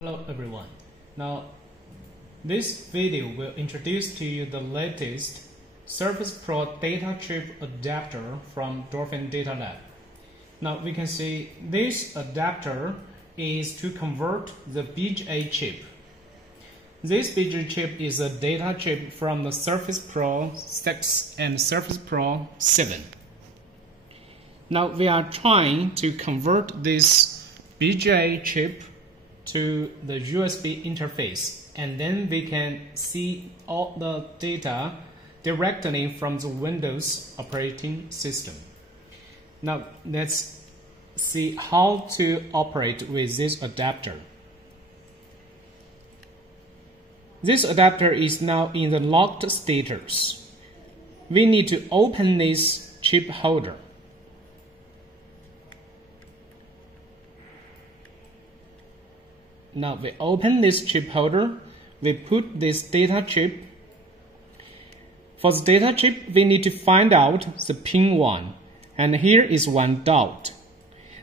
Hello everyone. Now this video will introduce to you the latest Surface Pro data chip adapter from Dolphin Data Lab. Now we can see this adapter is to convert the BGA chip. This BGA chip is a data chip from the Surface Pro 6 and Surface Pro 7. Now we are trying to convert this BGA chip to the USB interface, and then we can see all the data directly from the Windows operating system. Now let's see how to operate with this adapter. This adapter is now in the locked status. We need to open this chip holder. Now we open this chip holder, we put this data chip. For the data chip, we need to find out the pin 1, and here is one dot.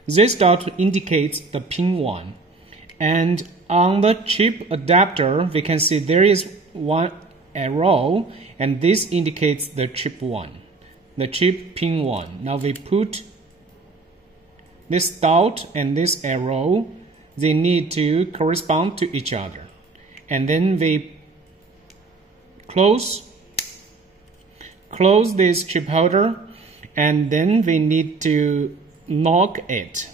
This dot indicates the pin 1, and on the chip adapter, we can see there is one arrow, and this indicates the chip 1, the chip pin 1. Now we put this dot and this arrow. They need to correspond to each other, and then we close this chip holder, and then we need to knock it.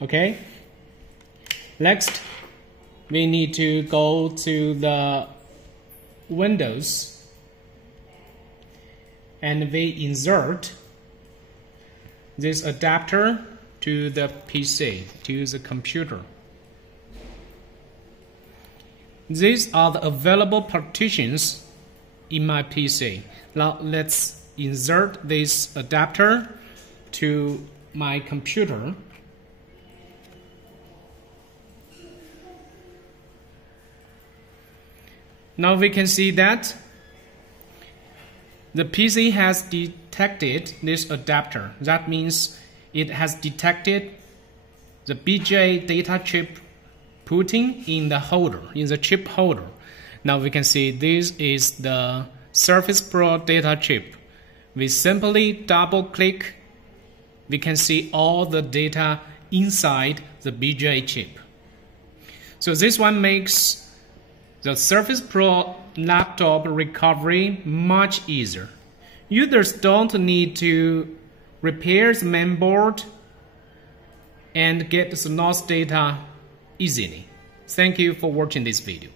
Okay. Next, we need to go to the Windows, and we insert this adapter to the PC, to the computer. These are the available partitions in my PC. Now let's insert this adapter to my computer. Now we can see that the PC has detected this adapter. That means it has detected the BGA data chip putting in the holder, in the chip holder. Now we can see this is the Surface Pro data chip. We simply double click, we can see all the data inside the BGA chip. So this one makes the Surface Pro laptop recovery much easier. Users don't need to repair the mainboard and get the lost data easily. Thank you for watching this video.